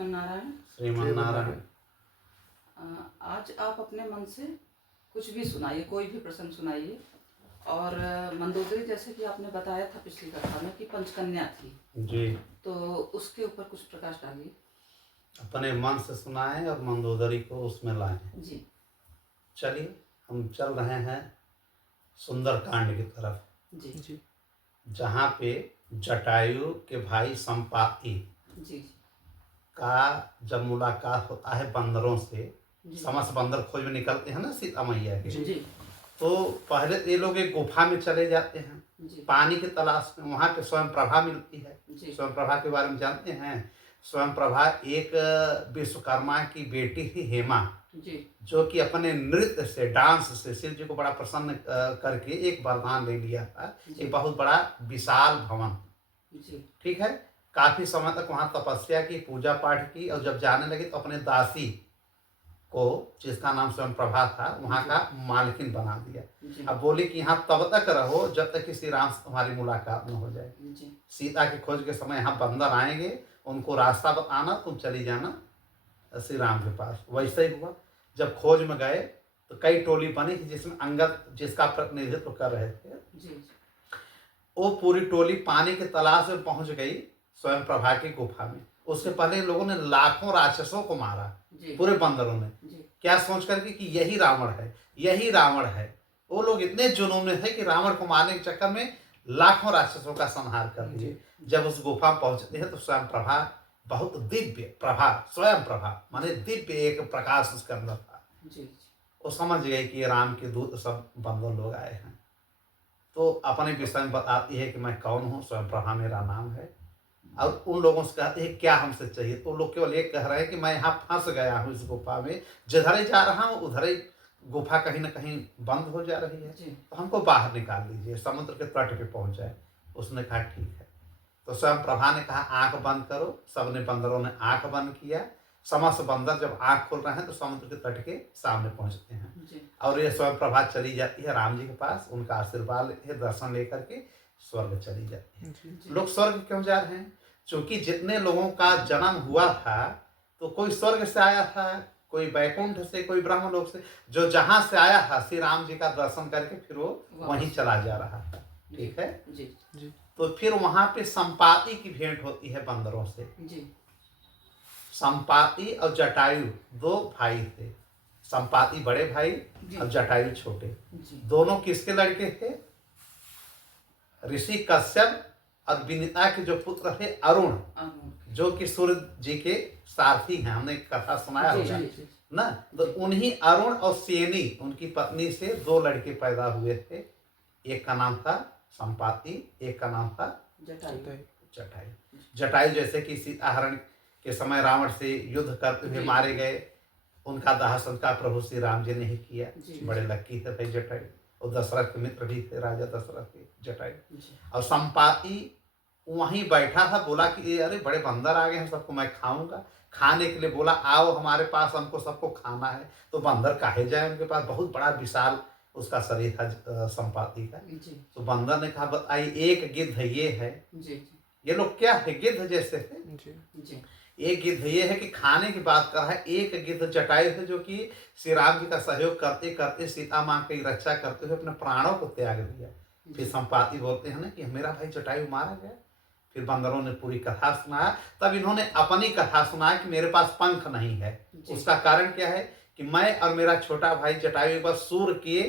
श्रीमन्नारायण। श्रीमन्नारायण। आज आप अपने मन से कुछ भी सुनाइए, कोई भी प्रसंग सुनाइए। और मंदोदरी, जैसे कि आपने बताया था पिछली कथा में कि पंचकन्या थी, जी, तो उसके ऊपर कुछ प्रकाश डालिए। अपने मन से सुनाएं और मंदोदरी को उसमें लाएं। जी चलिए, हम चल रहे हैं सुंदर कांड की तरफ, जी जी जहाँ पे जटायु के भाई संपाति जी का जब मुलाकात होता है बंदरों से, जी समस्त बंदर खोज में निकलते हैं ना सीता मैया के, जी तो पहले ये लोग एक गुफा में चले जाते हैं जी पानी की तलाश में। वहाँ पे स्वयं प्रभा मिलती है। जी स्वयं प्रभा के बारे में जानते हैं? स्वयं प्रभा एक विश्वकर्मा की बेटी थी, हेमा, जी जो कि अपने नृत्य से, डांस से शिव जी को बड़ा प्रसन्न करके एक वरदान ले लिया था, जी एक बहुत बड़ा विशाल भवन। जी ठीक है। काफी समय तक वहां तपस्या की, पूजा पाठ की, और जब जाने लगे तो अपने दासी को, जिसका नाम स्वयं प्रभा था, वहां का मालकिन बना दिया। जी अब बोली कि यहाँ तब तक रहो जब तक कि श्री राम से तुम्हारी मुलाकात न हो जाए। जी सीता की खोज के समय यहाँ बंदर आएंगे, उनको रास्ता बताना, तुम चली जाना श्री राम के पास। वैसे ही हुआ। जब खोज में गए तो कई टोली बनी जिसमें अंगद, जिसका प्रतिनिधित्व कर रहे थे, जी वो पूरी टोली पानी की तलाश में पहुंच गई स्वयं प्रभा की गुफा में। उससे पहले इन लोगों ने लाखों राक्षसों को मारा, जी पूरे बंदरों ने, जी क्या सोच करके कि यही रावण है, यही रावण है। वो लोग इतने जुनून में थे कि रावण को मारने के चक्कर में लाखों राक्षसों का संहार कर दिए। जब उस गुफा में पहुंचते हैं तो स्वयं प्रभा, बहुत दिव्य प्रभा, स्वयं प्रभा माने दिव्य एक प्रकाश उसके अंदर था। जी वो समझ गए कि ये राम के दूत सब बंदर लोग आए हैं। तो अपने विषय में बताती है कि मैं कौन हूँ, स्वयं प्रभा मेरा नाम है। और उन लोगों से कहते हैं क्या हमसे चाहिए, तो लोग केवल एक कह रहे हैं कि मैं यहाँ फंस गया हूँ इस गुफा में, जिधर ही जा रहा हूँ उधर ही गुफा कहीं ना कहीं बंद हो जा रही है, तो हमको बाहर निकाल दीजिए, समुद्र के तट पे पहुंच जाए। उसने कहा ठीक है। तो स्वयं प्रभा ने कहा आंख बंद करो। सबने, बंदरों ने आंख बंद किया। समस्त बंदर जब आंख खोल रहे हैं तो समुद्र के तट के सामने पहुंचते हैं। जी और ये स्वयं प्रभा चली जाती है राम जी के पास, उनका आशीर्वाद लेते, दर्शन लेकर के स्वर्ग चली जाती है। लोग स्वर्ग क्यों जा रहे हैं? क्योंकि जितने लोगों का जन्म हुआ था, तो कोई स्वर्ग से आया था, कोई वैकुंठ से, कोई ब्रह्मलोक से। जो जहां से आया था श्री राम जी का दर्शन करके फिर वो वहीं चला जा रहा था। ठीक है। जी जी तो फिर वहां पे संपाति की भेंट होती है बंदरों से। जी संपाति और जटायु दो भाई थे। संपाति बड़े भाई और जटायु छोटे। दोनों किसके लड़के थे? ऋषि कश्यप और विनीता के जो पुत्र थे अरुण, जो कि सूर्य जी के सारथी हैं। हमने कथा सुनाया होगा ना। तो उन्हीं अरुण और सेनी, उनकी पत्नी से दो लड़के पैदा हुए थे। एक का नाम था संपाति, एक का नाम था जटायु। जटायु जैसे कि सीताहरण के समय रावण से युद्ध करते हुए मारे गए, उनका दाह संस्कार प्रभु श्री राम जी ने ही किया। बड़े लक्की थे भाई जटायु। और दशरथ के मित्र भी थे, राजा दशरथ के जटायु। और संपाति वहीं बैठा था, बोला कि अरे बड़े बंदर आ गए हैं, सबको मैं खाऊंगा। खाने के लिए बोला आओ हमारे पास, हमको सबको खाना है। तो बंदर काहे जाए उनके पास, बहुत बड़ा विशाल उसका शरीर था संपाति का। तो बंदर ने कहा बताइए, एक गिद्ध ये है। ये लोग क्या है, गिद्ध जैसे थे। एक गिद्ध ये है कि खाने की बात कर रहा है, एक गिद्ध जटायु थे जो कि श्री राम जी का सहयोग करते करते सीता माँ की रक्षा करते हुए अपने प्राणों को त्याग दिया। फिर संपाति बोलते हैं ना कि मेरा भाई जटायु मारा गया। फिर बंदरों ने पूरी कथा सुनाया। तब इन्होंने अपनी कथा सुनाया कि मेरे पास पंख नहीं है। उसका कारण क्या है कि मैं और मेरा छोटा भाई जटायु बस सूर्य के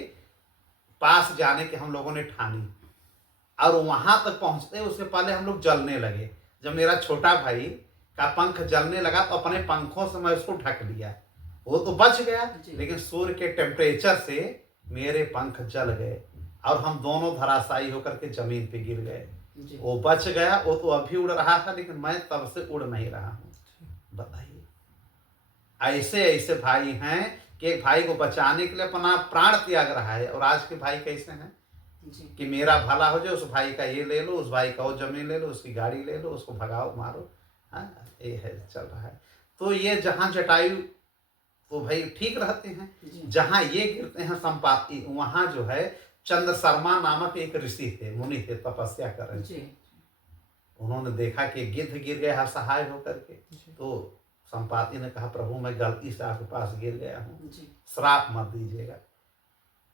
पास जाने के हम लोगों ने ठानी, और वहां तक पहुंचते उससे पहले हम लोग जलने लगे। जब मेरा छोटा भाई का पंख जलने लगा तो अपने पंखों से मैं उसको ढक लिया। वो तो बच गया, लेकिन सूर्य के टेम्परेचर से मेरे पंख जल गए और हम दोनों धराशायी होकर के जमीन पे गिर गए। वो बच गया, वो तो अभी उड़ रहा था, लेकिन मैं तब से उड़ नहीं रहा हूँ। बताइए, ऐसे ऐसे भाई हैं कि एक भाई को बचाने के लिए अपना प्राण त्याग रहा है। और आज के भाई कैसे हैं कि मेरा भला हो जाए, उस भाई का ये ले लो, उस भाई का वो जमीन ले लो, उसकी गाड़ी ले लो, उसको भगाओ मारो। हाँ, ये है चल रहा है। तो ये जहाँ जटायु तो भाई ठीक रहते हैं, जहाँ ये गिरते हैं संपाति, वहां जो है चंद्र शर्मा नामक एक ऋषि थे, मुनि थे, तपस्या कर रहे थे। उन्होंने देखा कि गिद्ध गिर गया असहाय होकर के, तो संपाति ने कहा प्रभु मैं गलती से आपके पास गिर गया हूँ, जी श्राप मत दीजिएगा।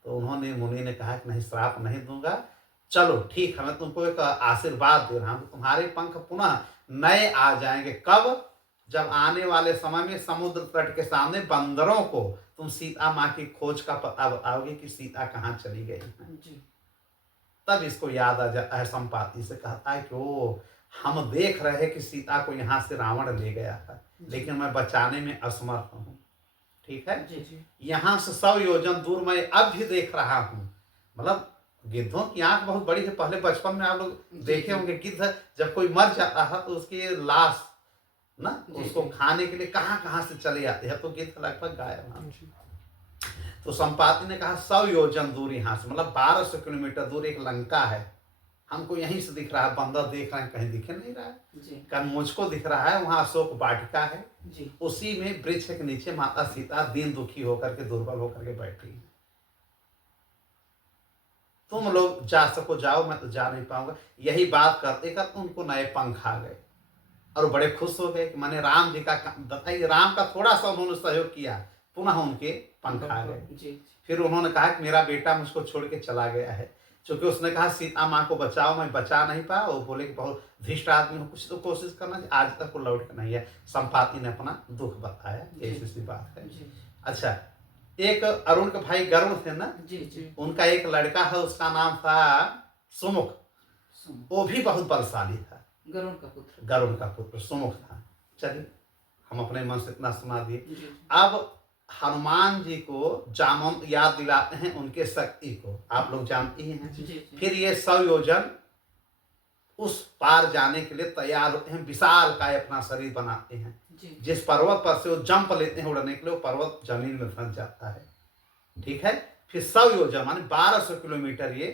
तो उन्होंने मुनि ने कहा कि नहीं श्राप नहीं दूंगा, चलो ठीक है मैं तुमको एक आशीर्वाद दे रहा हूँ, तुम्हारे पंख पुनः नए आ जाएंगे। कब? जब आने वाले समय में समुद्र तट के सामने बंदरों को तुम सीता माँ की खोज का पता बताओगे कि सीता कहाँ चली गई है। जी तब इसको याद आ जाता है, संपाति से कहता है कि ओ हम देख रहे हैं कि सीता को यहाँ से रावण ले गया था, लेकिन मैं बचाने में असमर्थ हूँ। ठीक है, जी जी यहाँ से 100 योजन दूर मैं अब भी देख रहा हूँ। मतलब गिद्धों की आंख बहुत बड़ी है। पहले बचपन में आप लोग जी, देखे जी। होंगे, गिद्ध जब कोई मर जाता है तो उसकी लाश ना जी, उसको जी। खाने के लिए कहाँ कहाँ से चले जाते हैं, तो गिद्ध लगभग गायब है। तो संपाति ने कहा 100 योजन दूर यहाँ से, मतलब 1200 किलोमीटर दूर एक लंका है, हमको यहीं से दिख रहा है, बंदर देख रहे हैं, कहीं दिखे नहीं रहा है, जी कारण मुझको दिख रहा है वहाँ अशोक वाटिका है, जी उसी में वृक्ष के नीचे माता सीता दीन दुखी होकर के दुर्बल होकर के बैठी है। तुम लोग जा सको जाओ, मैं तो जा नहीं पाऊंगा। यही बात करते करते उनको नए पंख आ गए और वो बड़े खुश हो गए कि मैंने राम जी का बताइए, राम का थोड़ा सा उन्होंने सहयोग किया, पुनः उनके पंख आ गए। जी फिर उन्होंने कहा कि मेरा बेटा मुझको छोड़ के चला गया है, क्योंकि उसने कहा सीता माँ को बचाओ, मैं बचा नहीं पाया। वो बोले कि बहुत धृष्ट आदमी हो, कुछ तो कोशिश करना चाहिए। आज तक वो लौट के नहीं है। संपाति ने अपना दुख बताया, ऐसी सी बात है। जी अच्छा, एक अरुण के भाई गरुड़ थे ना, जी जी उनका एक लड़का है, उसका नाम था सुमुख। सुनो, वो भी बहुत बलशाली था, गरुड़ का पुत्र। गरुड़ का पुत्र सुमुख था। चलिए हम अपने मन से इतना सुना दिए। जी जी अब हनुमान जी को जामुन याद दिलाते हैं उनके शक्ति को, आप लोग जानते ही हैं। जी जी फिर ये 100 योजन उस पार जाने के लिए तैयार होते हैं, विशाल काय अपना शरीर बनाते हैं। जी जिस पर्वत पर से वो जंप लेते हैं उड़ने के लिए, वो पर्वत जमीन में फंस जाता है। ठीक है, फिर 100 योजन माने 1200 किलोमीटर ये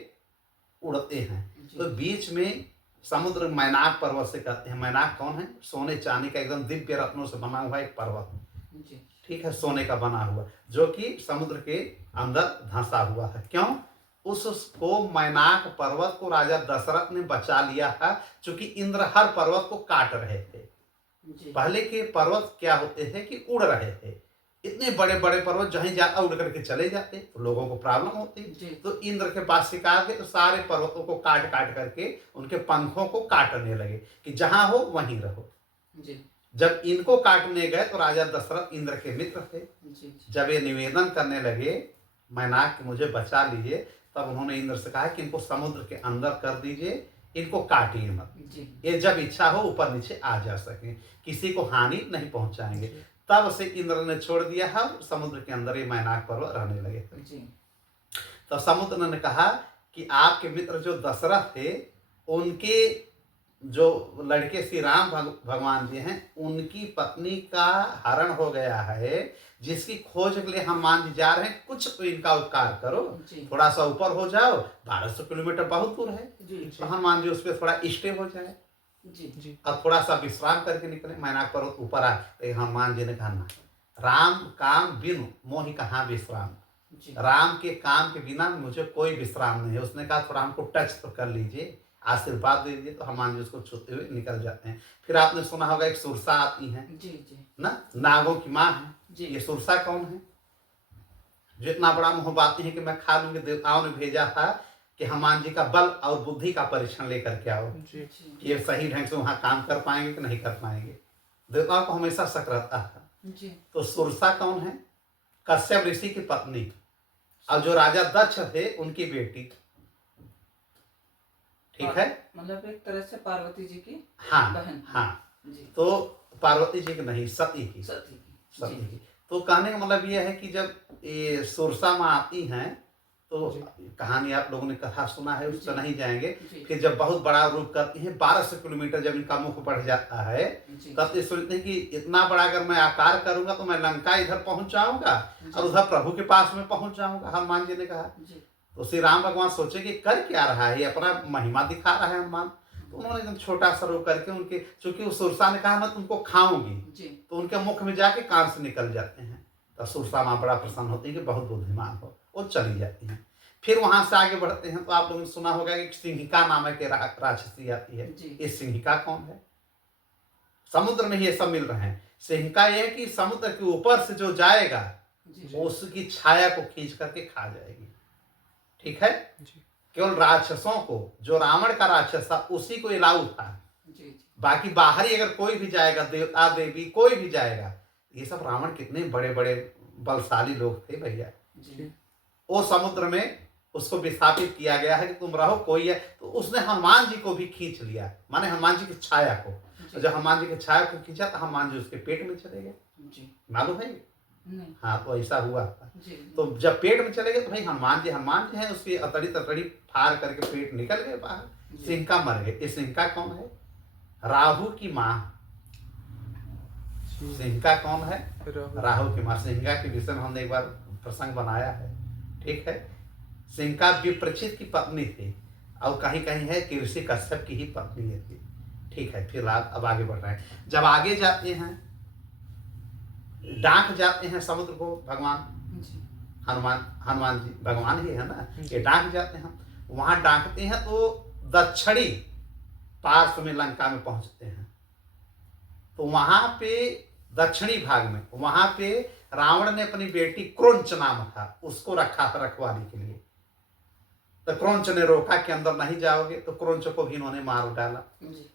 उड़ते हैं। जी। तो बीच में समुद्र मैनाक पर्वत से कहते हैं। मैनाक कौन है? सोने चांदी का एकदम दिव्य रत्नों से बना हुआ एक पर्वत, जी ठीक है, सोने का बना हुआ, जो कि समुद्र के अंदर धंसा हुआ है। क्यों? उसको मैनाक पर्वत को राजा दशरथ ने बचा लिया था, क्योंकि इंद्र हर पर्वत को काट रहे थे। जी पहले के पर्वत क्या होते थे कि उड़ रहे थे, इतने बड़े बड़े पर्वत जहीं जाता उड़ करके चले जाते, तो लोगों को प्रॉब्लम होती। जी। तो इंद्र के पास शिकार के तो सारे पर्वतों को काट काट करके उनके पंखों को काटने लगे कि जहां हो वहीं रहो। जी जब इनको काटने गए तो राजा दशरथ इंद्र के मित्र थे। जी जब ये निवेदन करने लगे मैनाक कि मुझे बचा लीजिए, तब उन्होंने इंद्र से कहा कि इनको समुद्र के अंदर कर दीजिए, इनको काटिए मत, जी ये जब इच्छा हो ऊपर नीचे आ जा सके, किसी को हानि नहीं पहुंचाएंगे। तब से इंद्र ने छोड़ दिया है, समुद्र के अंदर ही मैनाक पर्वत रहने लगे। जी तो समुद्र ने कहा कि आपके मित्र जो दशरथ थे, उनके जो लड़के श्री राम भगवान जी हैं, उनकी पत्नी का हरण हो गया है, जिसकी खोज के लिए हनुमान जी जा रहे हैं। कुछ तो इनका उपकार करो, जी थोड़ा सा ऊपर हो जाओ, 1200 किलोमीटर बहुत दूर है, जी तो हनुमान जी उस पर थोड़ा स्टे हो जाए जी और थोड़ा सा विश्राम करके निकले। मैनाक पर्वत ऊपर आए, तो हनुमान जी ने कहा ना, राम काम बिनु मोहि कहाँ विश्राम, जी राम के काम के बिना मुझे कोई विश्राम नहीं है। उसने कहा थोड़ा हमको टच तो कर लीजिए, आशीर्वाद दे दीजिए। तो हनुमान जी उसको छूते हुए निकल जाते हैं। फिर आपने सुना होगा एक सुरसा आती है जी जी ना, नागों की माँ है। जी। ये सुरसा कौन है? जो इतना बड़ा मुंहबाती है कि मैं खा लूंगी। देवताओं ने भेजा था कि हनुमान जी का बल और बुद्धि का परीक्षण लेकर के आओ, कि ये सही ढंग से वहां काम कर पाएंगे कि नहीं कर पाएंगे। देवताओं को हमेशा शक रहता था। जी तो सुरसा कौन है? कश्यप ऋषि की पत्नी, और जो राजा दक्ष थे उनकी बेटी। ठीक है, मतलब एक तरह से पार्वती जी की हाँ बहन। हाँ। जी तो पार्वती जी की नहीं, सती की, सती की। सती जी की। तो कहने का मतलब यह है कि जब ये सुरसा माँ आती हैं, तो कहानी आप लोगों ने कथा सुना है, उस पर जी। नहीं जाएंगे। जी फिर जब बहुत बड़ा रूप करती हैं, 1200 किलोमीटर जब इनका मुख बढ़ जाता है, जी तब ये सोचते हैं कि इतना बड़ा अगर मैं आकार करूंगा तो मैं लंका इधर पहुंच जाऊंगा और उधर प्रभु के पास में पहुंच जाऊंगा। हनुमान जी ने कहा। जी तो श्री राम भगवान सोचे कि कर क्या रहा है, ये अपना महिमा दिखा रहा है हनुमान। तो उन्होंने एकदम छोटा सा रूप करके उनके, चूंकि उस सुरसा ने कहा मैं तुमको खाऊंगी, जी तो उनके मुख में जाके कान से निकल जाते हैं। तो सुरसा माँ बड़ा प्रसन्न होती है कि बहुत बुद्धिमान हो, वो चली जाती हैं। फिर वहां से आगे बढ़ते हैं तो आप लोगों ने सुना होगा कि सिंहिका नामक के राक्षसी आती है। जी। ये सिंहिका कौन है? समुद्र में ये सब मिल रहे हैं। सिंह यह है कि समुद्र के ऊपर से जो जाएगा जी वो उसकी छाया को खींच करके खा जाएगी। ठीक है, जी केवल राक्षसों को, जो रावण का राक्षस था उसी को अलाउ था। जी जी बाकी बाहरी अगर कोई भी जाएगा, देवता देवी कोई भी जाएगा, ये सब रावण कितने बड़े बड़े बलशाली लोग थे भैया। जी वो समुद्र में उसको विस्थापित किया गया है कि तुम रहो, कोई है, तो उसने हनुमान जी को भी खींच लिया, माने हनुमान जी की छाया को। जी जब हनुमान जी की छाया को खींचा तो हनुमान जी उसके पेट में चले गए। जी मालूम है? नहीं हाँ, तो ऐसा हुआ था। जी तो जब पेट में चले गए तो भाई हनुमान जी हैं, उसकी अतड़ी ततड़ी फाड़ करके पेट निकल गए बाहर, जी। सिंह मर गए। ये सिंह कौन है? राहु की माँ। जी सिंह कौन है? राहु राहु की माँ। सिंह के विषय में हमने एक बार प्रसंग बनाया है। ठीक है, सिंह विप्रचित की पत्नी थी, और कहीं कहीं है कि ऋषि कश्यप की ही पत्नी है थी। ठीक है, फिर अब आगे बढ़ रहे हैं। जब आगे जाते हैं, डांक जाते हैं समुद्र को भगवान जी हनुमान जी भगवान ही है ना, ये डांक जाते हैं। वहां डांकते हैं तो दक्षिणी पार्श्व में लंका में पहुंचते हैं। तो वहां पे दक्षिणी भाग में, वहां पे रावण ने अपनी बेटी क्रोंच नाम था उसको रखा था रखवाली के लिए। तो क्रोंच ने रोका कि अंदर नहीं जाओगे, तो क्रोंच को भी इन्होंने मार डाला। जी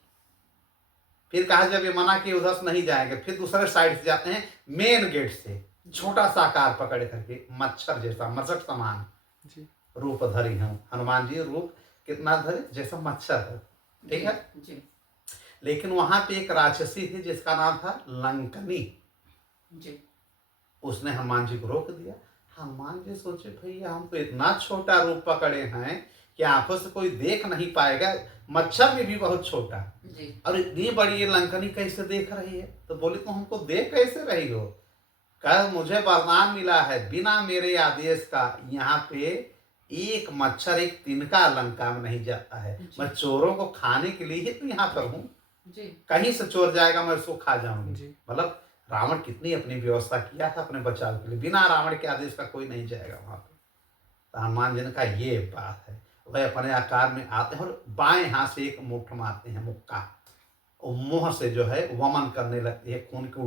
फिर कहा जब ये मना कि उधर से नहीं जाएंगे, फिर दूसरे साइड से जाते हैं, मेन गेट से छोटा सा आकार पकड़ करके, मच्छर जैसा, मसक समान जी रूप धरी है हनुमान जी। रूप कितना धरे? जैसा मच्छर है। ठीक है, जी लेकिन वहां पे एक राक्षसी थी जिसका नाम था लंकनी। जी उसने हनुमान जी को रोक दिया। हनुमान जी सोचे भैया हम तो इतना छोटा रूप पकड़े हैं कि आंखों से कोई देख नहीं पाएगा, मच्छर में भी बहुत छोटा, जी और इतनी बड़ी ये लंकनी कैसे देख रही है? तो बोली तुम हमको देख कैसे रही हो? कहा मुझे वरदान मिला है, बिना मेरे आदेश का यहाँ पे एक मच्छर एक तिनका लंका में नहीं जाता है। मैं चोरों को खाने के लिए ही तो यहाँ पर हूँ, जी कहीं से चोर जाएगा मैं उसको खा जाऊंगी। जी। मतलब रावण कितनी अपनी व्यवस्था किया था अपने बचाव के लिए, बिना रावण के आदेश का कोई नहीं जाएगा वहां पे। तो हनुमान जी ने कहा ये बात है। वह अपने आकार में आते हैं और बाएं हाथ से एक मुट्ठ मारते हैं, मुक्का, और मुंह से जो है वमन करने लगती है, खून की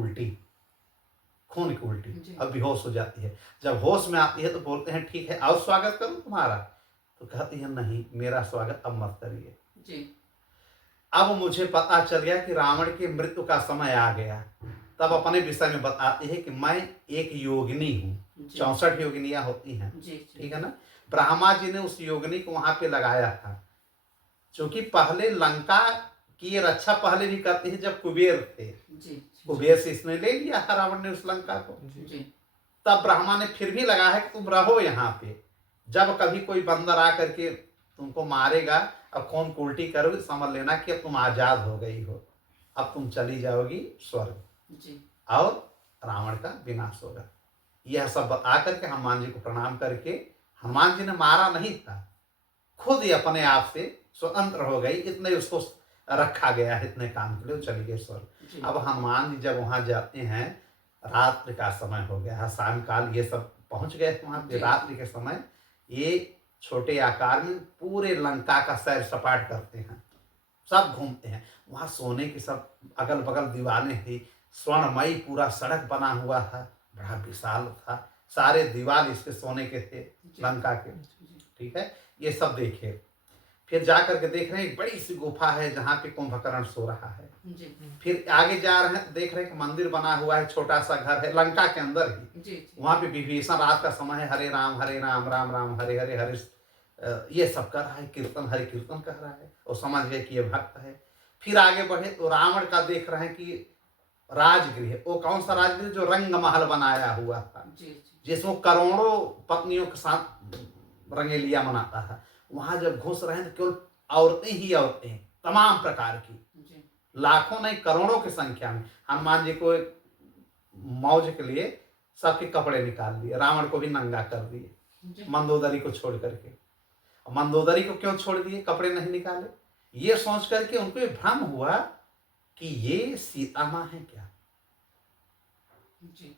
उल्टी जी। अब बेहोश हो जाती है। जब होश में आती है तो बोलते हैं ठीक है और स्वागत करूं तुम्हारा? तो कहती है नहीं, मेरा स्वागत अब मत करिए। जी अब मुझे पता चल गया कि रावण की मृत्यु का समय आ गया। तब अपने विषय में बताती है कि मैं एक योगिनी हूँ। जी 64 योगिनियां होती हैं, जी ठीक है ना। ब्रह्मा जी ने उस योगिनी को वहां पे लगाया था, क्योंकि पहले लंका की ये रक्षा पहले भी करते थे जब कुबेर थे। जी कुबेर से इसने ले लिया था रावण ने उस लंका को। जी तब ब्रह्मा ने फिर भी लगाया है कि तुम रहो यहाँ पे, जब कभी कोई बंदर आ करके तुमको मारेगा, अब खून की उल्टी करोगे, समझ लेना कि अब तुम आजाद हो गई हो, अब तुम चली जाओगी स्वर्ग, जी और रावण का विनाश होगा। यह सब बता करके हनुमान जी को प्रणाम करके, हनुमान जी ने मारा नहीं था, खुद ही अपने आप से स्वतंत्र हो गई, इतने उसको रखा गया है इतने काम के लिए, वो चली गई स्वर्ग। जी अब हनुमान जी जब वहां जाते हैं, रात्रि का समय हो गया है, शाम काल ये सब पहुंच गए वहां पे। जी। रात्रि के समय ये छोटे आकार में पूरे लंका का सैर सपाट करते हैं, सब घूमते हैं। वहां सोने की सब अगल बगल दीवारें थी, स्वर्णमयी पूरा सड़क बना हुआ था, बड़ा विशाल था, सारे दीवार इसके सोने के थे, लंका के। ठीक है, ये सब देखे। फिर जा करके देख रहे हैं एक बड़ी सी गुफा है जहाँ पे कुंभकर्ण सो रहा है। जी फिर आगे जा रहे हैं तो देख रहे हैं कि मंदिर बना हुआ है, छोटा सा घर है लंका के अंदर ही। जी वहां पे विभीषण, रात का समय है, हरे राम राम राम हरे हरे हरे, ये सब कर रहा है, कीर्तन हरि कीर्तन कर रहा है, और समझ गए कि ये भक्त है। फिर आगे बढ़े तो रावण का देख रहे हैं कि राजगृह, वो कौन सा राजगृह? जो रंग महल बनाया हुआ था, जी जिसमें करोड़ों पत्नियों के साथ रंगेलिया मनाता था। वहां जब घुस रहे हैं तो केवल औरतें ही औरतें, तमाम प्रकार की, जी लाखों नहीं करोड़ों की संख्या में। हनुमान जी को मौज के लिए सबके कपड़े निकाल दिए, रावण को भी नंगा कर दिए, जी मंदोदरी को छोड़ करके। मंदोदरी को क्यों छोड़ दिए, कपड़े नहीं निकाले? ये सोच करके उनको ये भ्रम हुआ कि ये सीता माँ है क्या। जी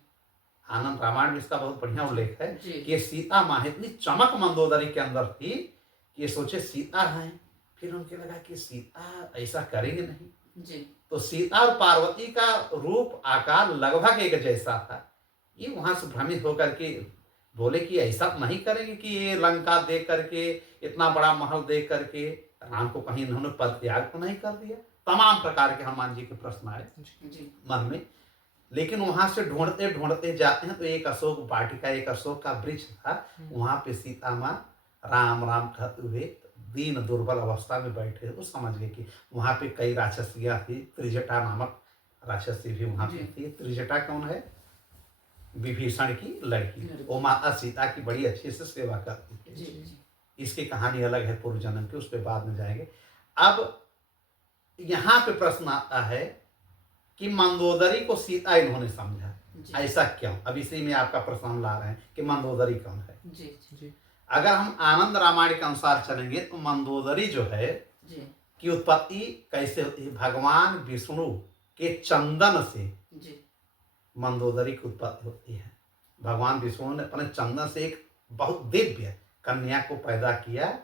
आनंद रामायण में इसका बहुत बढ़िया उल्लेख है जी। कि ये सीता माँ है। इतनी चमक मंदोदरी के अंदर थी कि ये सोचे सीता है। फिर उनके लगा कि सीता ऐसा करेंगे नहीं, जी तो तो सीता और पार्वती का रूप आकार लगभग एक जैसा था। ये वहां से भ्रमित होकर के बोले कि ऐसा नहीं करेंगे कि ये लंका देख करके, इतना बड़ा महल देख करके राम को कहीं इन्होंने पद त्याग तो नहीं कर दिया। तमाम प्रकार के हनुमान जी के प्रश्न आए जी मन में। लेकिन वहां से ढूंढते ढूंढते जाते हैं तो एक अशोक वाटिका, एक अशोक का वृक्ष था। वहां पे सीता माँ राम राम कहते हुए दीन दुर्बल अवस्था में बैठे तो समझ गए कि वहां पे कई राक्षसियां थी। त्रिजटा नामक राक्षसी भी वहां पे थी। त्रिजटा कौन है? विभीषण की लड़की। वो माता सीता की बड़ी अच्छे से सेवा करती थी। जी जी इसकी कहानी अलग है पूर्व जन्म की, उस पर बाद में जाएंगे। अब यहाँ पे प्रश्न आता है कि मंदोदरी को सीता इन्होंने समझा, ऐसा क्यों? अब इसी में आपका प्रश्न हम ला रहे हैं कि मंदोदरी कौन है। जी जी अगर हम आनंद रामायण के अनुसार चलेंगे तो मंदोदरी जो है जी की उत्पत्ति कैसे होती है? भगवान विष्णु के चंदन से जी मंदोदरी की उत्पत्ति होती है। भगवान विष्णु ने अपने चंदन से एक बहुत दिव्य कन्या को पैदा किया,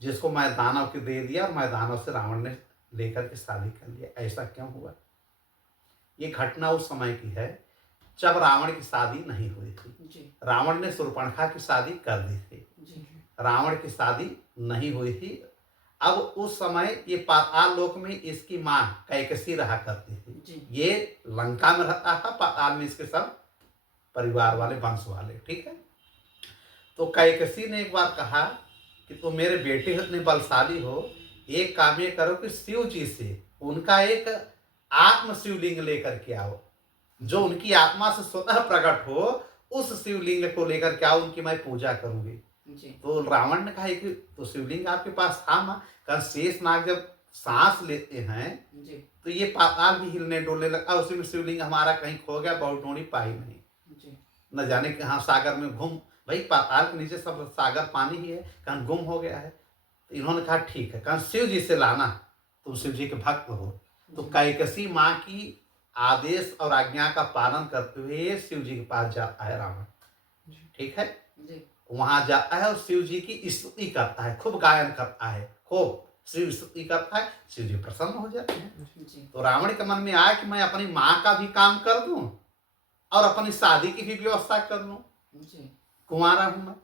जिसको मैं दानव को दे दिया और मैं दानव से रावण ने लेकर के शादी कर लिया। ऐसा क्यों हुआ? ये घटना उस समय की है जब रावण की शादी नहीं हुई थी। जी रावण ने शूर्पणखा की शादी कर दी थी, जी रावण की शादी नहीं हुई थी। अब उस समय ये पाताल लोक में इसकी माँ कैकसी रहा करती थी। जी ये लंका में रहता था, पाताल में इसके सब परिवार वाले, वंश वाले। ठीक है। तो कैकसी ने एक बार कहा कि तुम मेरे बेटे इतने बलशाली हो, एक काम ये करो कि शिव जी से उनका एक आत्म शिवलिंग लेकर के आओ, जो उनकी आत्मा से स्वतः प्रकट हो। उस शिवलिंग को लेकर के आओ, उनकी मैं पूजा करूंगी। जी तो रावण ने कहा कि तो शिवलिंग आपके पास था माँ? कहा शेष नाग जब सांस लेते हैं जी तो ये पाताल भी हिलने डोलने लगा। उसी में शिवलिंग हमारा कहीं खो गया, बहुत ढूंढी पाई नहीं। जी न जाने कहाँ सागर में घूम, भाई पाताल के नीचे सब सागर पानी ही है, कहीं गुम हो गया है। तो इन्होंने कहा ठीक है, कहा शिव जी से लाना, तुम शिव जी के भक्त हो। तो कैकसी माँ की आदेश और आज्ञा का पालन करते हुए शिव जी के पास जाता है रावण। ठीक है। जी वहां जाता है और शिव जी की स्तुति करता है, खूब गायन करता है, खूब शिव स्तुति करता है। शिव जी प्रसन्न हो जाते हैं। जी तो रावण के मन में आया कि मैं अपनी माँ का भी काम कर दूं और अपनी शादी की भी व्यवस्था कर लूं। जी कुंवारा हूं मैं,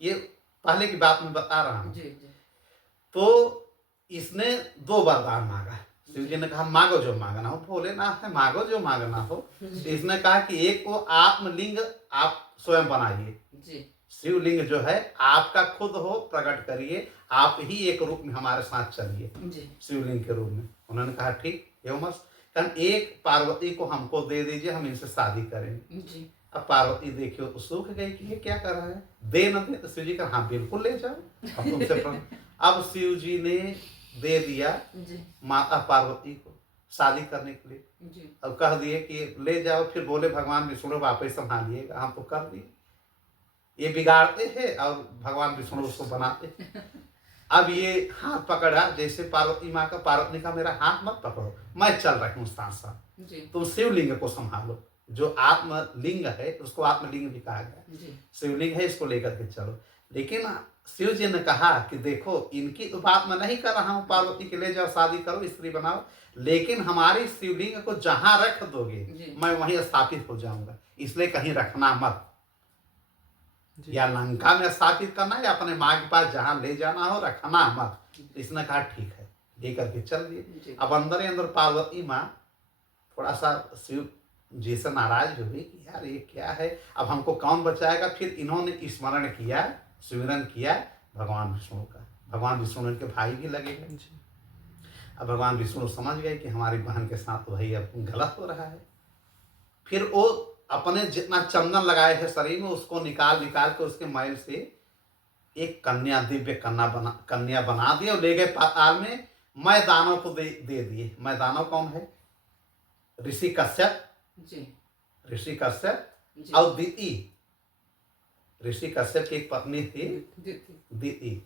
ये पहले की बात में बता रहा हूं। जी जी तो इसने दो वरदान मांगा। शिव जी ने कहा मांगो जो मांगना हो, भोलेनाथ है मांगो जो मांगना हो। तो इसने कहा कि एक को आत्मलिंग आप स्वयं बनाइए, जी शिवलिंग जो है आपका खुद हो, प्रकट करिए, आप ही एक रूप में हमारे साथ चलिए जी शिवलिंग के रूप में। उन्होंने कहा ठीक एवं मस्त, कारण एक पार्वती को हमको दे दीजिए, हम इनसे शादी करेंगे। जी अब पार्वती देखियो तो सूख गई कि ये क्या कर रहा है, दे न दे। तो शिव जी का हाँ बिल्कुल ले जाओ, अब तुमसे अब शिव जी ने दे दिया जी माता पार्वती को शादी करने के लिए। जी अब कह दिए कि ले जाओ। फिर बोले भगवान विष्णु वापस संभालिएगा, हम तो कर दिए। ये बिगाड़ते हैं और भगवान विष्णु उसको बनाते। अब ये हाथ पकड़ा, जैसे पार्वती माँ का, पार्वती ने कहा मेरा हाथ मत पकड़ो, मैं चल रही हूँ साथ साथ, जी तुम शिवलिंग को संभालो। जो आत्मलिंग है उसको आत्मलिंग भी कहा गया, जी शिवलिंग है, इसको लेकर के चलो। लेकिन शिव जी ने कहा कि देखो इनकी तो बात मैं नहीं कर रहा हूँ, पार्वती के ले जाओ शादी करो स्त्री बनाओ, लेकिन हमारी शिवलिंग को जहां रख दोगे मैं वहीं स्थापित हो जाऊंगा, इसलिए कहीं रखना मत। या लंका में स्थापित करना या अपने माँ के पास जहां ले जाना हो रखना मत। इसने कहा ठीक है, लेकर के चल दिए। अब अंदर ही अंदर पार्वती माँ थोड़ा सा शिव जी से नाराज हो गई कि यार ये क्या है, अब हमको कौन बचाएगा। फिर इन्होंने स्मरण किया, सुमिरन किया भगवान विष्णु का। भगवान विष्णु इनके भाई भी लगे गए। अब भगवान विष्णु समझ गए कि हमारी बहन के साथ भाई अब गलत हो रहा है। फिर वो अपने जितना चंदन लगाए थे शरीर में उसको निकाल निकाल के उसके मैल से एक कन्या, दिव्य कन्या बना दी और ले गए पाताल में। मैं दानव को दे दिए। मैं दानव कौन है? ऋषि कश्यप जी ऋषि कश्यप जी और दिति। ऋषि कश्यप की एक पत्नी थी दिति,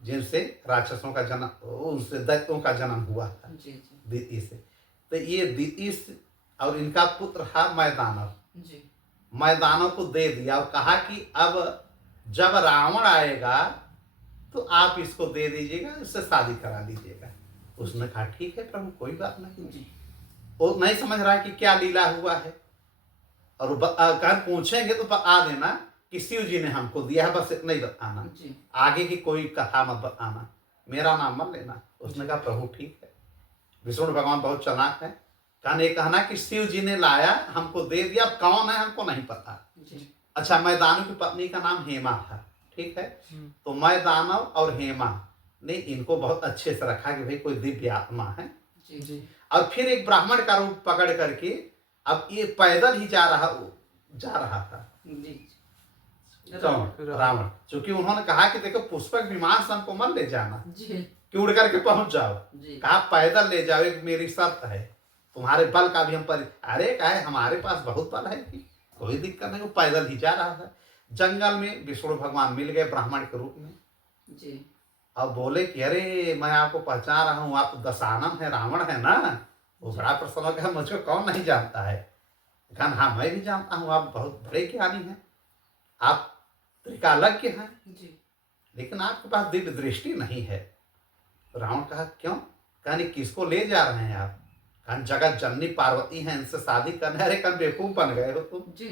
जिनसे राक्षसों का जन्म, उनसे दैत्यों का जन्म हुआ था जी जी दिति से। तो ये दिति और इनका पुत्र था मैदानव। जी मैदानों को दे दिया और कहा कि अब जब रावण आएगा तो आप इसको दे दीजिएगा, इससे शादी करा दीजिएगा। उसने कहा ठीक है प्रभु कोई बात नहीं। जी वो नहीं समझ रहा है कि क्या लीला हुआ है। और वो कहीं पूछेंगे तो बता देना कि शिव जी ने हमको दिया है, बस इतना ही बताना, जी आगे की कोई कथा मत बताना, मेरा नाम मत लेना। उसने कहा प्रभु ठीक है। विष्णु भगवान बहुत चालाक है। कहने कहना कि शिव जी ने लाया हमको दे दिया, अब कौन है हमको नहीं पता। जी अच्छा, मैं दानव की पत्नी का नाम हेमा था, ठीक है। तो मैं दानव और हेमा ने इनको बहुत अच्छे से रखा कि भाई कोई दिव्य आत्मा है। जी जी और फिर एक ब्राह्मण का रूप पकड़ करके अब ये पैदल ही जा रहा था। जी कौन? रावण। क्योंकि उन्होंने कहा कि देखो पुष्पक विमान से हमको मत ले जाना जी कि उड़ करके पहुंच जाओ, जी कहा पैदल ले जाओ, एक मेरी शर्त है, तुम्हारे बल का भी हम पर। अरे कहे हमारे पास बहुत बल है कि कोई दिक्कत नहीं। वो पैदल ही जा रहा था। जंगल में विष्णु भगवान मिल गए ब्राह्मण के रूप में। जी अब बोले कि अरे मैं आपको पहचान रहा हूँ, आप दशानन है, रावण है ना। वो बड़ा प्रसन्न हो गया, मुझको कौन नहीं जानता है। कहा हाँ मैं भी जानता हूँ, आप बहुत बड़े ज्ञानी हैं, आप त्रिकालज्ञ हैं, जी लेकिन आपके पास दिव्य दृष्टि नहीं है। रावण कहा क्यों? कहने किसको ले जा रहे हैं आप? कहने जगत जननी पार्वती हैं, इनसे शादी करने। अरे कन बेवकूफ बन गए हो तुम। जी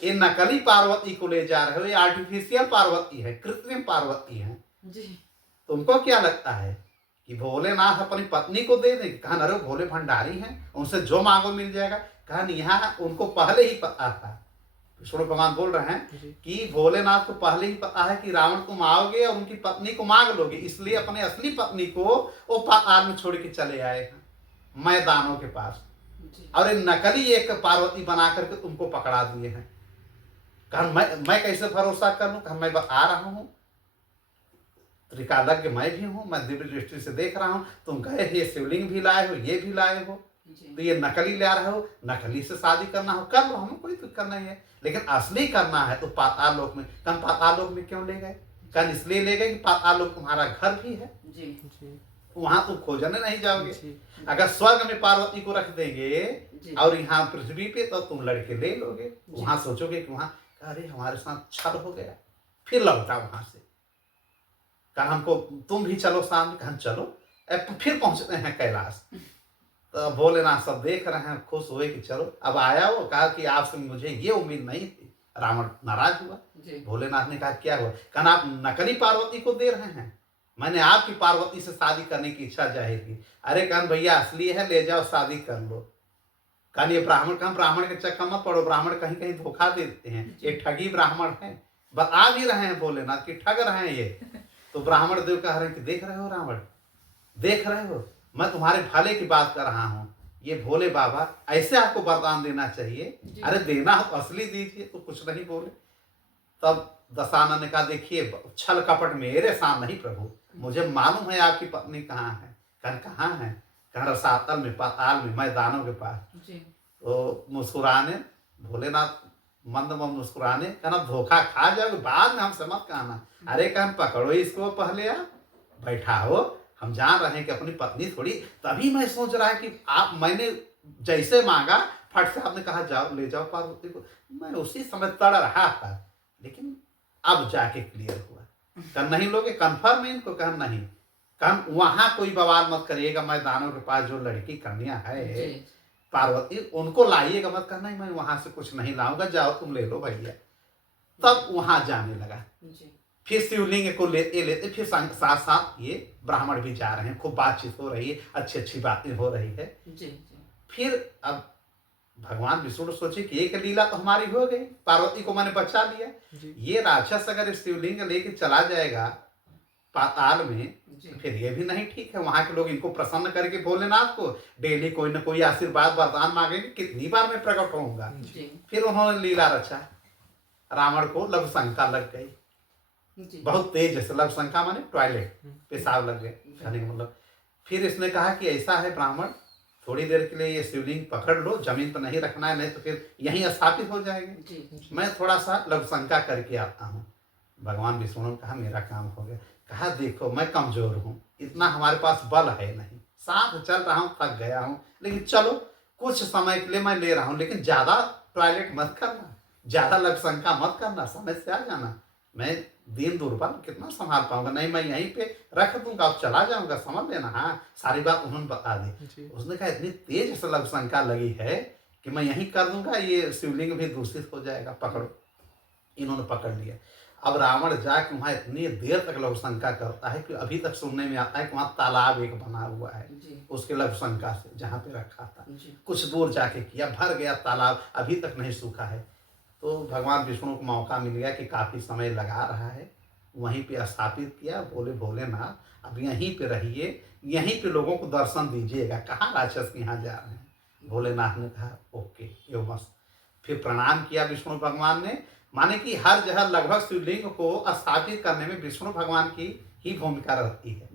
ये नकली पार्वती को ले जा रहे हो, ये आर्टिफिशियल पार्वती है, कृत्रिम पार्वती है। जी तुमको क्या लगता है कि भोलेनाथ अपनी पत्नी को दे देंगे? कहा अरे भोले भंडारी हैं, उनसे जो मांगो मिल जाएगा। कहा यहाँ उनको पहले ही पता था। विष्णु भगवान बोल रहे हैं कि भोलेनाथ को पहले ही पता है कि रावण तुम आओगे और उनकी पत्नी को मांग लोगे, इसलिए अपने असली पत्नी को वो पाताल में छोड़ के चले आए हैं मैदानों के पास। जी और एक नकली एक पार्वती बना करके तुमको पकड़ा दिए हैं। कहा मैं कैसे भरोसा कर लूं? कहा मैं आ रहा हूं, त्रिकालज्ञ मैं भी हूं, मैं दिव्य दृष्टि से देख रहा हूं। तुम कहे ये शिवलिंग भी लाए हो, ये भी लाए हो, जी तो ये नकली ले रहे हो, नकली से शादी करना हो कर लो, हमें कोई दिक्कत नहीं है, लेकिन असली करना है तो पाताल लोक में। कम पाताल लोक में क्यों ले गए? कल इसलिए ले गए कि पाताल लोक तुम्हारा घर भी है, जी वहां तुम खोजने नहीं जाओगे। जी। अगर स्वर्ग में पार्वती को रख देंगे जी और यहाँ पृथ्वी पे तो तुम लड़के ले लोगे, वहां सोचोगे कि वहां अरे हमारे साथ छल हो गया, फिर लौटा वहां से। कहा हमको तुम भी चलो सामने। कहा चलो। फिर पहुंचते हैं कैलाश। तो भोलेनाथ सब देख रहे हैं, खुश हुए कि चलो अब आया हो। कहा कि आपसे मुझे ये उम्मीद नहीं थी। रावण नाराज हुआ। जी भोलेनाथ ने कहा क्या हुआ? कहना आप नकली पार्वती को दे रहे हैं, मैंने आपकी पार्वती से शादी करने की इच्छा जाहिर की। अरे कहन भैया असली है, ले जाओ शादी कर लो। कहन ये ब्राह्मण, कहा ब्राह्मण के चक्कर मत पड़ो, ब्राह्मण कहीं कहीं धोखा देते हैं, ये ठगी ब्राह्मण है। बता भी रहे हैं भोलेनाथ की ठग रहे हैं ये। तो ब्राह्मण देव कह रहे हैं कि देख रहे हो रावण, देख रहे हो मैं तुम्हारे भले की बात कर रहा हूँ, ये भोले बाबा ऐसे आपको वरदान देना चाहिए। अरे देना हो असली दीजिए। तो कुछ नहीं बोले। तब दशानन ने कहा देखिए छल कपट मेरे साथ नहीं प्रभु, मुझे मालूम है आपकी पत्नी कहाँ है। कहन कहाँ है? कह रसातल में, पाताल में, मैदानों के पास। जी तो मुस्कुराने भोलेनाथ मंद मंद मुस्कुराने, कहना धोखा खा जाओगे बाद में हमसे मत कहना। अरे कहन पकड़ो इसको पहले, आप बैठाओ, हम जान रहे हैं कि अपनी पत्नी थोड़ी। तभी मैं सोच रहा है कि आप मैंने जैसे मांगा फट से आपने कहा जाओ ले जाओ पार्वती को। मैं उसी समय तड़ रहा था, लेकिन अब जाके क्लियर हुआ। कहा नहीं लोगे कन्फर्म है इनको? कहा नहीं। कहा वहां कोई बवाल मत करिएगा, मैदानों के पास जो लड़की कन्या है जी पार्वती उनको लाइएगा मत। करना ही मैं वहां से कुछ नहीं लाऊंगा, जाओ तुम ले लो भैया। तब वहां जाने लगा। जी फिर शिवलिंग को लेते फिर साथ साथ ये ब्राह्मण भी जा रहे हैं, खूब बातचीत हो रही है, अच्छी अच्छी बातें हो रही है। जी फिर अब भगवान विष्णु सोचे कि एक लीला तो हमारी हो गई, पार्वती को मैंने बचा लिया। ये राक्षस अगर शिवलिंग लेके चला जाएगा पाताल में, जी फिर ये भी नहीं ठीक है। वहां के लोग इनको प्रसन्न करके भोलेनाथ को डेली कोई ना कोई आशीर्वाद वरदान मांगेंगे, कितनी बार मैं प्रकट होऊंगा। जी फिर उन्होंने लीला रचा, रावण को लघु शंका लग गई, जी बहुत तेज है। लघु शंका माने टॉयलेट, पेशाब लग गए कहने का मतलब। फिर इसने कहा कि ऐसा है ब्राह्मण, थोड़ी देर के लिए ये शिवलिंग पकड़ लो, जमीन पर नहीं रखना है, नहीं तो फिर यहीं स्थापित हो जाएंगे। जी मैं थोड़ा सा लघु शंका करके आता हूँ। भगवान विष्णु ने कहा मेरा काम हो गया। कहा देखो मैं कमजोर हूँ, इतना हमारे पास बल है नहीं, साथ चल रहा हूँ, थक गया हूँ, लेकिन चलो कुछ समय के लिए मैं ले रहा हूँ, लेकिन ज्यादा टॉयलेट मत करना, ज्यादा लघु शंका मत करना, समय से आ जाना। मैं दिन दूरबा कितना संभाल पाऊंगा, नहीं मैं यहीं पे रख दूंगा और चला जाऊंगा, समझ लेना। हाँ, सारी बात उन्होंने बता दी। उसने कहा इतनी तेज से लघु शंका लगी है कि मैं यहीं कर दूंगा, ये शिवलिंग भी दूषित हो जाएगा, पकड़ो। इन्होंने पकड़ लिया। अब रावण जाके वहां इतनी देर तक लघु शंका करता है कि अभी तक सुनने में आता है कि वहां तालाब एक बना हुआ है उसके लघु शंका से, जहाँ पे रखा था। कुछ दूर जाके किया, भर गया तालाब, अभी तक नहीं सूखा है। तो भगवान विष्णु को मौका मिल गया कि काफी समय लगा रहा है, वहीं पे स्थापित किया। बोले भोलेनाथ अब यहीं पे रहिए, यहीं पे लोगों को दर्शन दीजिएगा, कहाँ राक्षस के यहाँ जा रहे हैं। भोलेनाथ ने कहा ओके, यो मस्त। फिर प्रणाम किया विष्णु भगवान ने। माने कि हर जगह लगभग शिवलिंग को स्थापित करने में विष्णु भगवान की ही भूमिका रहती है।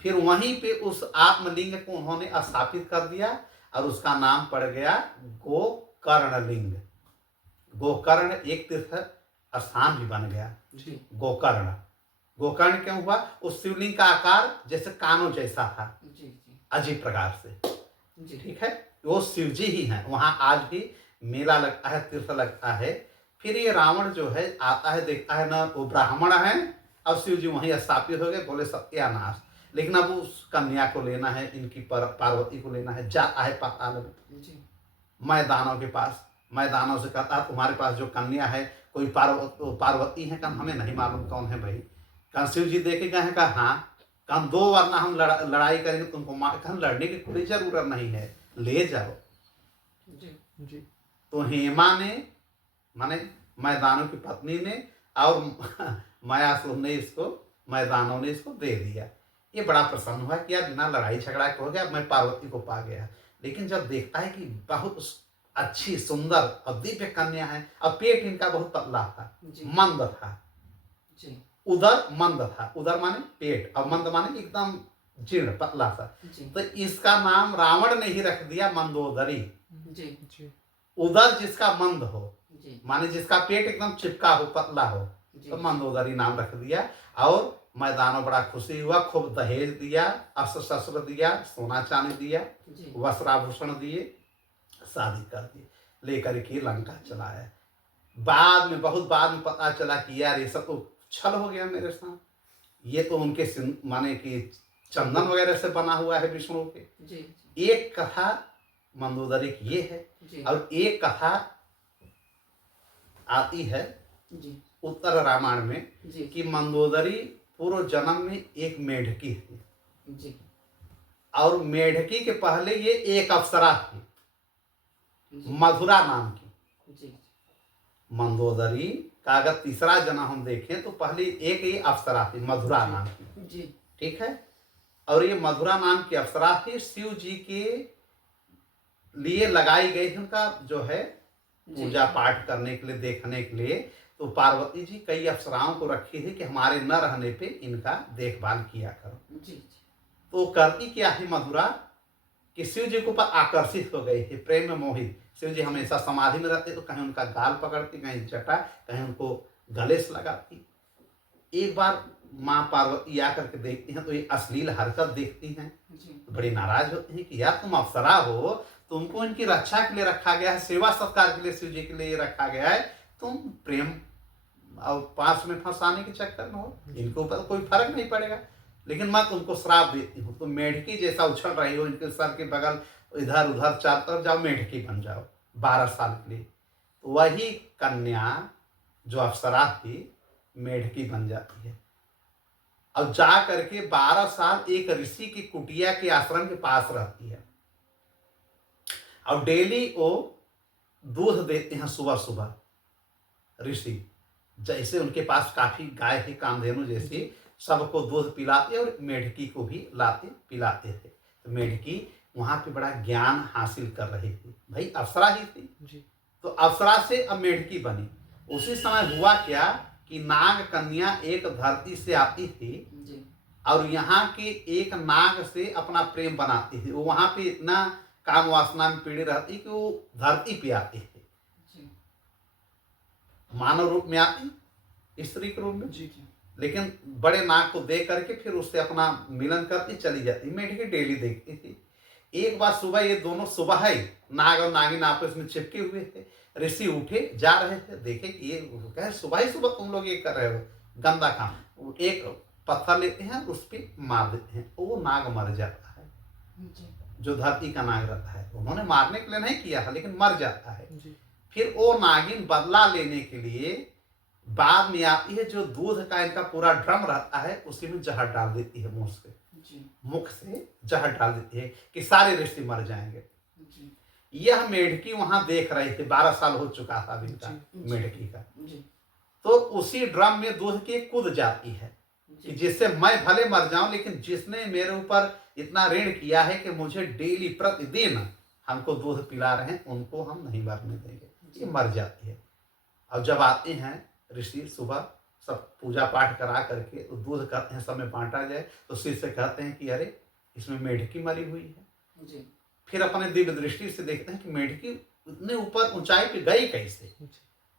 फिर वहीं पे उस आत्मलिंग को उन्होंने स्थापित कर दिया और उसका नाम पड़ गया गोकर्ण लिंग। गोकर्ण एक तीर्थ स्थान भी बन गया, गोकर्ण। गोकर्ण क्यों हुआ? उस शिवलिंग का आकार जैसे कानों जैसा था, अजीब प्रकार से। ठीक है, वो शिव जी ही हैं। वहां आज भी मेला लगता है, तीर्थ लगता है। फिर ये रावण जो है आता है, देखता है ना वो ब्राह्मण है, अब शिव जी वहीं स्थापित हो गए। बोले सत्यानाश। लेकिन अब उस कन्या को लेना है, इनकी पार्वती को लेना है। जाता है पाताल में, मैदानों के पास। मैदानों से कहता है तुम्हारे पास जो कन्या है कोई पार्वती है? कहा हमें नहीं मालूम कौन है भाई। कहा शिव जी देखे गए हैं? कहा हाँ। कहा दो वरना हम लड़ाई करेंगे तुमको मार। कहा लड़ने की कोई जरूरत नहीं है, ले जाओ। जी। तो हेमा ने, माने मैदानों की पत्नी ने, और मायासुर ने इसको, मैदानों ने इसको दे दिया। ये बड़ा प्रसन्न हुआ कि यार बिना लड़ाई झगड़ा के हो गया, मैं पार्वती को पा गया। लेकिन जब देखता है कि बहुत अच्छी सुंदर और दिव्य कन्या है, और पेट इनका बहुत पतला था, मंद था, उदर मंद था। उदर माने पेट, और मंद माने एकदम जीर्ण पतला सा। तो इसका नाम रावण ने ही रख दिया मंदोदरी। उदर जिसका मंद हो, माने जिसका पेट एकदम चिपका हो, पतला हो, तो मंदोदरी नाम रख दिया। और मैदानों बड़ा खुशी हुआ, खूब दहेज दिया, अस्त्र शस्त्र दिया, सोना चांदी दिया, वस्त्राभूषण दिए, शादी कर दी, लेकर के लंका चलाया। बाद में, बहुत बाद में पता चला कि यार ये सब तो छल हो गया मेरे साथ। ये तो उनके माने कि चंदन वगैरह से बना हुआ है विष्णु के। एक कथा मंदोदरी की ये है, और एक कथा आती है उत्तर रामायण में कि मंदोदरी पूर्व जन्म में एक मेढकी थी, और मेढकी के पहले ये एक अप्सरा थी, मधुरा नाम की। मंदोदरी का अगर तीसरा जन्म हम देखें तो पहले एक ही अप्सरा थी, मधुरा नाम की। ठीक है, और ये मधुरा नाम की अप्सरा थी, शिव जी के लिए लगाई गई, उनका जो है पूजा पाठ करने के लिए, देखने के लिए। तो पार्वती जी कई अप्सराओं को रखी थी कि हमारे न रहने पे इनका देखभाल किया करो। तो करती क्या है मधुरा कि शिव जी के ऊपर आकर्षित हो गई थी, प्रेम में मोहित। शिव जी हमेशा समाधि में रहते, तो कहीं उनका गाल पकड़ती, कहीं जटा, कहीं उनको गले से लगाती। एक बार माँ पार्वती आकर के देखती हैं तो ये अश्लील हरकत देखती हैं, तो बड़ी नाराज होती हैं कि यार तुम अप्सरा हो, तुमको इनकी रक्षा के लिए रखा गया है, सेवा सत्कार के लिए शिव जी के लिए रखा गया है, तुम प्रेम और पास में फंसाने के चक्कर में हो, इनके ऊपर कोई फर्क नहीं पड़ेगा। लेकिन मैं तुमको श्राप देती हूँ, तुम मेढकी जैसा उछल रही हो, इनके सर के बगल इधर उधर चार तरफ जाओ, मेढकी बन जाओ 12 साल के लिए। तो वही कन्या जो अप्सरा थी मेढकी बन जाती है, और जा करके 12 साल एक ऋषि की कुटिया के आश्रम के पास रहती है, और डेली वो दूध देते हैं सुबह सुबह ऋषि। जैसे उनके पास काफी गाय थी, कामधेनु जैसी, सबको दूध पिलाते और मेढकी को भी लाते पिलाते थे। तो मेढकी वहां पे बड़ा ज्ञान हासिल कर रही थी, भाई अप्सरा ही थी। तो अप्सरा से अब मेढकी बनी। उसी समय हुआ क्या कि नाग कन्या एक धरती से आती थी, और यहाँ के एक नाग से अपना प्रेम बनाती थी। वो वहां पे इतना काम वासना में पीड़ी रहती कि वो धरती पे आती थी, मानव रूप में आती, स्त्री के रूप में। लेकिन बड़े नाग को देख करके फिर उससे अपना मिलन करती चली जाती। मेढकी डेली देखती थी। एक बार सुबह ये दोनों सुबह ही नाग और नागिन आपस में चिपके हुए थे। ऋषि उठे, जा रहे थे, देखे कि ये कहे सुबह ही सुबह तुम लोग ये कर रहे हो, गंदा काम। एक पत्थर लेते हैं, उस पर मार देते हैं, वो नाग मर जाता है। जो धरती का नाग रहता है, उन्होंने मारने के लिए नहीं किया था, लेकिन मर जाता है। फिर वो नागिन बदला लेने के लिए बाद में आती है, जो दूध का इनका पूरा ड्रम रहता है, उसी में जहर डाल देती है, मुख से जहर डाल देती है कि सारे ऋषि मर जाएंगे। यह मेढकी वहां देख रही थी, 12 साल हो चुका था इनका मेढकी का। तो उसी ड्रम में दूध की कूद जाती है कि जिससे मैं भले मर जाऊं, लेकिन जिसने मेरे ऊपर इतना ऋण किया है कि मुझे डेली प्रतिदिन हमको दूध पिला रहे हैं, उनको हम नहीं मरने देंगे। ये मर जाती है। अब जब आते हैं ऋषि सुबह, सब पूजा पाठ करा करके दूध कहते हैं सब में बांटा जाए, तो शिष्य कहते हैं कि अरे इसमें मेढकी मरी हुई है। फिर अपने दिव्य दृष्टि से देखते हैं कि मेढकी इतने ऊपर ऊंचाई पे गई कैसे।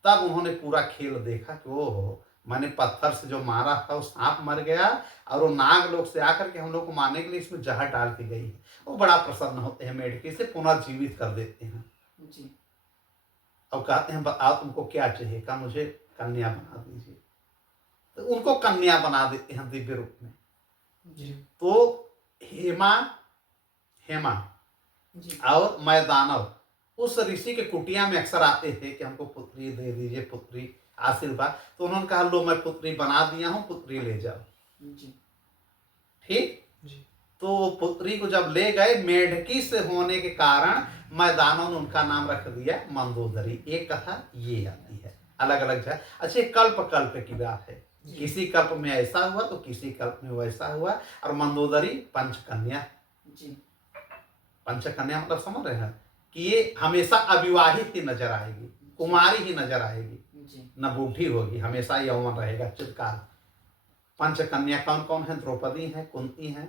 तब उन्होंने पूरा खेल देखा कि ओहो, मैंने पत्थर से जो मारा था वो सांप मर गया, और वो नाग लोग से आकर के हम लोग को मारने के लिए इसमें जहर डाल के गई है। वो बड़ा प्रसन्न होते हैं, मेढकी से पुनर्जीवित कर देते हैं। अब कहते हैं बताओ तुमको क्या चाहिए, का मुझे कन्या बना दीजिए। तो उनको कन्या बना देते हैं दिव्य रूप में। तो हेमा और मैं दानव उस ऋषि के कुटिया में अक्सर आते थे कि हमको पुत्री दे दीजिए, पुत्री आशीर्वाद। तो उन्होंने कहा लो मैं पुत्री बना दिया हूं, पुत्री ले जाओ। ठीक। तो पुत्री को जब ले गए, मेढकी से होने के कारण मैदानों ने उनका नाम रख दिया मंदोदरी। एक कथा ये आती है, अलग अलग है। अच्छा, कल्प कल्प की बात है, किसी कल्प में ऐसा हुआ तो किसी कल्प में वैसा हुआ। और मंदोदरी पंचकन्या, पंचकन्या मतलब समझ रहे हैं कि ये हमेशा अविवाहित ही नजर आएगी, कुमारी ही नजर आएगी, न बूढ़ी होगी, हमेशा यौवन रहेगा चिरकाल। पंचकन्या कौन कौन है? द्रौपदी है, कुंती है,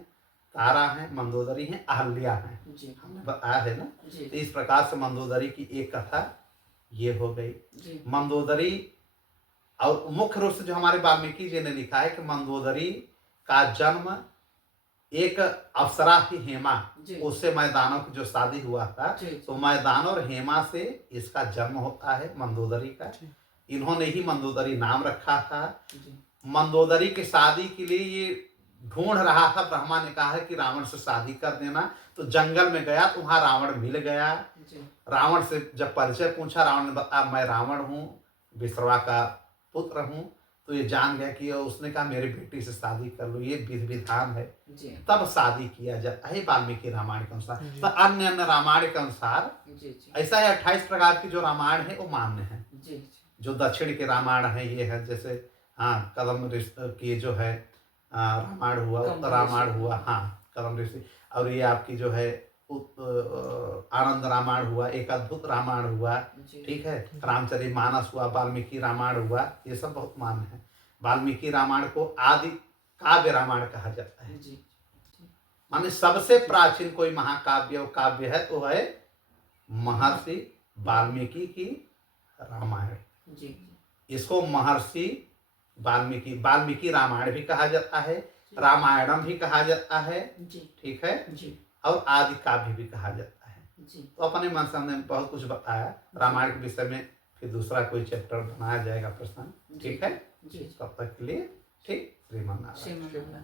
तारा है, मंदोदरी है, अहल्या है, हमने बताया है ना। तो इस प्रकार से मंदोदरी की एक कथा ये हो गई। मंदोदरी, और मुख्य रूप से जो हमारे वाल्मीकि जी ने लिखा है कि मंदोदरी का जन्म एक अप्सरा थी हेमा, उससे मैदानों की जो शादी हुआ था, तो मैदान और हेमा से इसका जन्म होता है मंदोदरी का। इन्होंने ही मंदोदरी नाम रखा था। मंदोदरी की शादी के लिए ये ढूंढ रहा था, ब्रह्मा ने कहा है कि रावण से शादी कर देना। तो जंगल में गया तो वहां रावण मिल गया। रावण से जब परिचय पूछा, रावण ने बताया मैं रावण हूँ, विश्रवा का पुत्र हूँ। तो ये जान गया कि उसने कहा मेरी बेटी से शादी कर लो, ये विधि विधान है, तब शादी किया जाता है वाल्मीकि रामायण के अनुसार। तो अन्य अन्य रामायण के अनुसार ऐसा है 28 प्रकार की जो रामायण है वो मान्य है। जो दक्षिण के रामायण है ये है, जैसे हाँ कदम की जो है रामायण हुआ, उत्तर रामायण हुआ, हाँ कदम ऋषि, और ये आपकी जो है आनंद रामायण हुआ, एक अद्भुत रामायण हुआ, ठीक है, रामचरितमानस हुआ, वाल्मीकि रामायण हुआ, ये सब बहुत मान्य है। वाल्मीकि रामायण को आदि काव्य रामायण कहा जाता है। माने सबसे प्राचीन कोई महाकाव्य काव्य है तो है महर्षि वाल्मीकि की रामायण। इसको महर्षि वाल्मीकि रामायण भी कहा जाता है, रामायणम भी कहा जाता है, ठीक है, और आदि काव्य भी कहा जाता है। तो अपने मन से हमने बहुत कुछ बताया। रामायण के विषय में फिर दूसरा कोई चैप्टर बनाया जाएगा प्रश्न, ठीक है। तब तक के लिए ठीक, श्रीमान नारायण।